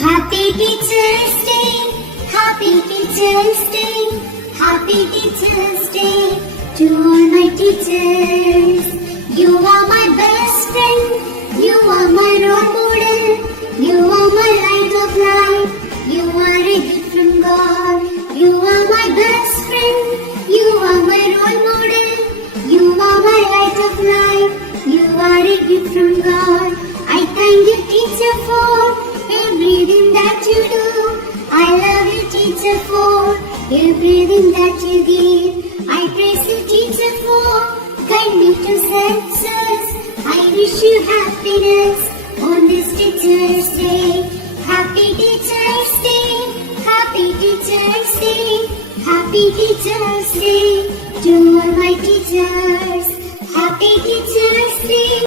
Happy Teacher's Day, Happy Teacher's Day, Happy Teacher's Day to all my teachers. You are my best friend, you are my role model, you are my light of life, you are a gift from God. You are my best friend, you are my role model, you are my light of life, you are a gift from God. I thank you, teacher, for everything that you do. I love you, teacher, for everything that you give. I praise you, teacher, for guide me to success. I wish you happiness on this Teacher's Day. Happy Teacher's Day, Happy Teacher's Day, Happy Teacher's Day to all my teachers. Happy Teacher's Day.